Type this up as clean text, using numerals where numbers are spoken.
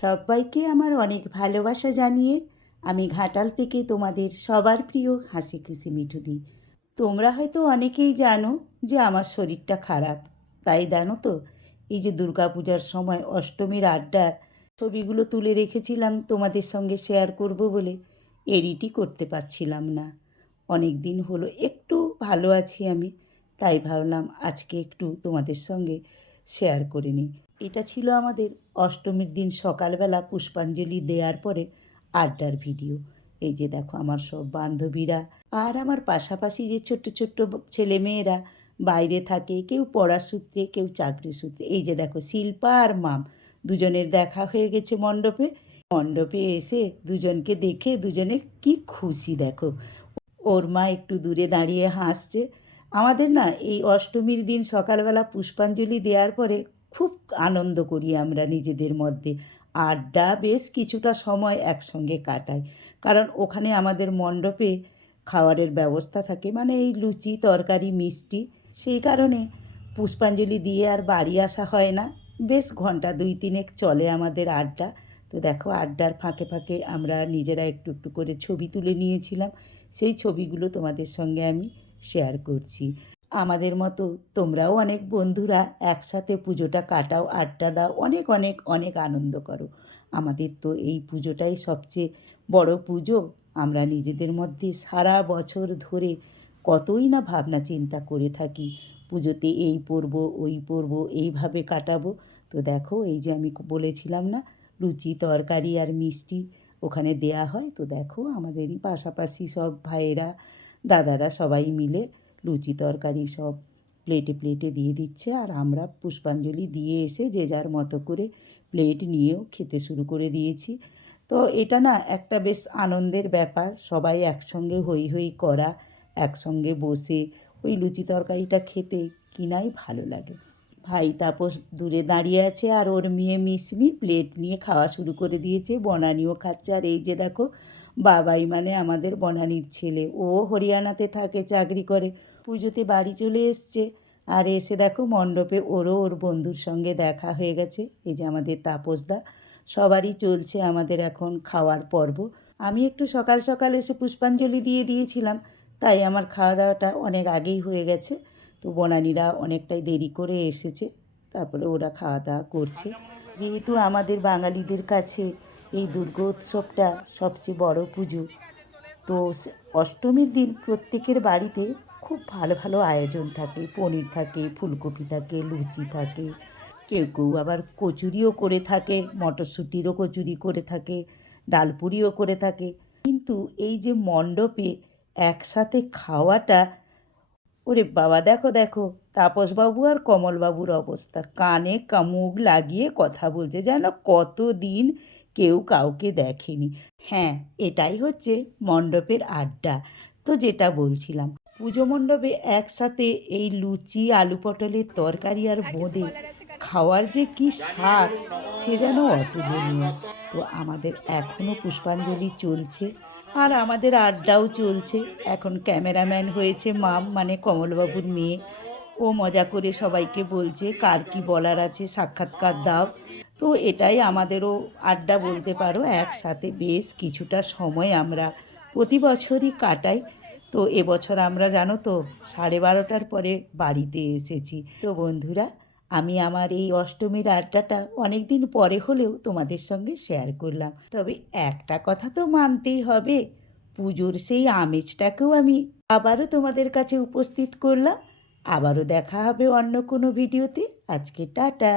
সবাইকে আমার অনেক ভালোবাসা জানিয়ে আমি ঘাটাল থেকে তোমাদের সবার প্রিয় হাসি খুশি মিঠুদি। তোমরা হয়তো অনেকেই জানো যে আমার শরীরটা খারাপ, তাই জানো তো এই যে দুর্গাপূজার সময় অষ্টমীর আড্ডার ছবিগুলো তুলে রেখেছিলাম তোমাদের সঙ্গে শেয়ার করব বলে এডিটই করতে পারছিলাম না। অনেক দিন হলো একটু ভালো আছি আমি, তাই ভাবলাম আজকে একটু তোমাদের সঙ্গে শেয়ার করে নিই। এটা ছিল আমাদের অষ্টমীর দিন সকালবেলা পুষ্পাঞ্জলি দেওয়ার পরে আড্ডার ভিডিও। এই যে দেখো আমার সব বান্ধবীরা আর আমার পাশাপাশি যে ছোট্ট ছোট্ট ছেলেমেয়েরা বাইরে থাকে, কেউ পড়ার সূত্রে কেউ চাকরির সূত্রে। এই যে দেখো শিল্পা আর মাম দুজনের দেখা হয়ে গেছে মণ্ডপে। মণ্ডপে এসে দুজনকে দেখে দুজনে কি খুশি দেখো। ওর মা একটু দূরে দাঁড়িয়ে হাসছে। আমাদের না এই অষ্টমীর দিন সকালবেলা পুষ্পাঞ্জলি দেওয়ার পরে খুব আনন্দ করি আমরা নিজেদের মধ্যে। আড্ডা বেশ কিছুটা সময় একসঙ্গে কাটাই, কারণ ওখানে আমাদের মণ্ডপে খাবারের ব্যবস্থা থাকে, মানে এই লুচি তরকারি মিষ্টি। সেই কারণে পুষ্পাঞ্জলি দিয়ে আর বাড়ি আসা হয় না, বেশ ঘন্টা দুই তিনেক চলে আমাদের আড্ডা। তো দেখো আড্ডার ফাঁকে ফাঁকে আমরা নিজেরা একটু একটু করে ছবি তুলে নিয়েছিলাম, সেই ছবিগুলো তোমাদের সঙ্গে আমি শেয়ার করছি। আমাদের মতো তোমরাও অনেক বন্ধুরা একসাথে পুজোটা কাটাও, আড্ডা দাও, অনেক অনেক অনেক আনন্দ করো। আমাদের তো এই পুজোটাই সবচেয়ে বড় পুজো। আমরা নিজেদের মধ্যে সারা বছর ধরে কতই না ভাবনা চিন্তা করে থাকি, পুজোতে এই পরব ওই পরব, এইভাবে কাটাবো। তো দেখো এই যে আমি বলেছিলাম না লুচি তরকারি আর মিষ্টি ওখানে দেয়া হয়। তো দেখো আমাদেরই পাশাপাশি সব ভাইয়েরা দাদারা সবাই মিলে লুচি তরকারি সব প্লেটে প্লেটে দিয়ে দিচ্ছে, আর আমরা পুষ্পাঞ্জলি দিয়ে এসে যে যার মতো করে প্লেট নিয়েও খেতে শুরু করে দিয়েছি। তো এটা না একটা বেশ আনন্দের ব্যাপার, সবাই একসঙ্গে হই হই করা, একসঙ্গে বসে ওই লুচি তরকারিটা খেতে কিনাই ভালো লাগে। ভাই তাপস দূরে দাঁড়িয়ে আছে আর ওর মেয়ে মিশমি প্লেট নিয়ে খাওয়া শুরু করে দিয়েছে, বনানিও খাচ্ছে। আর এই যে দেখো বাবাই মানে আমাদের বনানির ছেলে, ও হরিয়ানাতে থাকে, চাকরি করে, পুজোতে বাড়ি চলে এসছে। আর এসে দেখো মণ্ডপে ওরও ওর বন্ধুর সঙ্গে দেখা হয়ে গেছে। এই যে আমাদের তাপসদা, সবারই চলছে আমাদের এখন খাওয়ার পর্ব। আমি একটু সকাল সকাল এসে পুষ্পাঞ্জলি দিয়ে দিয়েছিলাম, তাই আমার খাওয়া দাওয়াটা অনেক আগেই হয়ে গেছে। তো বনানীরা অনেকটাই দেরি করে এসেছে, তারপরে ওরা খাওয়া দাওয়া করছে। যেহেতু আমাদের বাঙালিদের কাছে এই দুর্গোৎসবটা সবচেয়ে বড় পুজো, তো অষ্টমীর দিন প্রত্যেকের বাড়িতে খুব ভালো ভালো আয়োজন থাকে, পনির থাকে, ফুলকপি থাকে, লুচি থাকে, কেউ কেউ আবার কচুরিও করে থাকে, মটরশুঁটিরও কচুরি করে থাকে, ডালপুরিও করে থাকে। কিন্তু এই যে মণ্ডপে একসাথে খাওয়াটা, ওরে বাবা দেখো দেখো তাপসবাবু আর কমলবাবুর অবস্থা, কানে মুখ লাগিয়ে কথা বলছে, যেন কতদিন কেউ কাউকে দেখেনি। হ্যাঁ, এটাই হচ্ছে মণ্ডপের আড্ডা। তো যেটা বলছিলাম, পুজো মণ্ডপে একসাথে এই লুচি আলু পটলের তরকারি আর বোঁদে খাওয়ার যে কি স্বাদ, সে যেন অতুলনীয়। তো আমাদের এখনও পুষ্পাঞ্জলি চলছে আর আমাদের আড্ডাও চলছে। এখন ক্যামেরাম্যান হয়েছে মাম, মানে কমলবাবুর মেয়ে। ও মজা করে সবাইকে বলছে কার কী বলার আছে সাক্ষাৎকার দাও। তো এটাই আমাদেরও আড্ডা বলতে পারো, একসাথে বেশ কিছুটা সময় আমরা প্রতি বছরই কাটাই। তো এবছর আমরা জানো তো 12:30টার পরে বাড়িতে এসেছি। তো বন্ধুরা, আমি আমার এই অষ্টমীর আড্ডাটা অনেক দিন পরে হলেও তোমাদের সঙ্গে শেয়ার করলাম। তবে একটা কথা তো মানতেই হবে, পুজোর সেই আমেজটাকেও আমি আবারও তোমাদের কাছে উপস্থিত করলাম। আবারও দেখা হবে অন্য কোনো ভিডিওতে। আজকে টাটা।